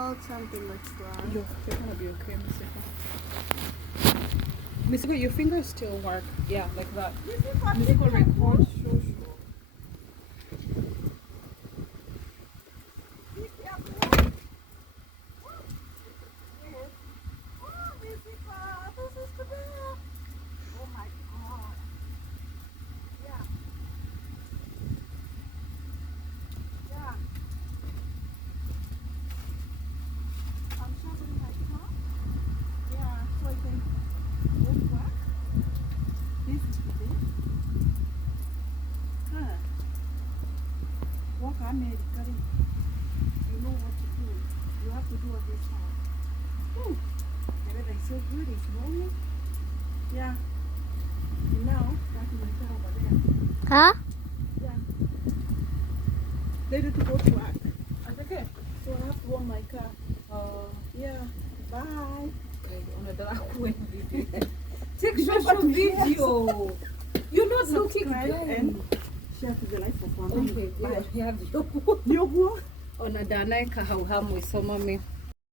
hold something like that. You're gonna be okay, Misiko, your fingers still work. Yeah, like that. Misiko, record, show. Americally, you know what to do. You have to do it this time. Ooh, the weather is so good, it's warm. Yeah. And now, that's my car over there. Huh? Yeah. Ready to go to work. Okay. So I have to warm my car. Yeah. Bye. Take short video. You're not looking good. Share to the life of one. Okay, yeah, Yo, Ona danae kahauhamu isoma me.